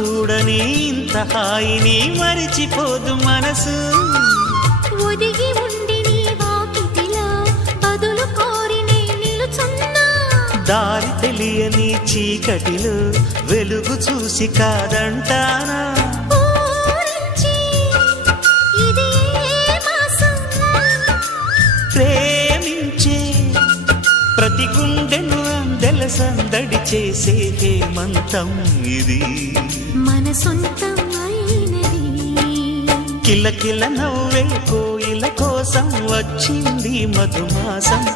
చూడని ఇంత హాయిని మరిచిపోదు మనసు. ఒదిగి ఉండి నీ వాకిటిలో బదులు కోరి నే నిలుచున్నా. దారి తెలియని చీకటిలో వెలుగు చూసి కాదంటానా. ప్రేమించే ప్రతి గుండెను అందెల సందడి చేసే హేమంతం ఇది. మన సొంతం అయినది. కిలకిల నవ్వే కోయిల కోసం వచ్చింది మధుమాసం.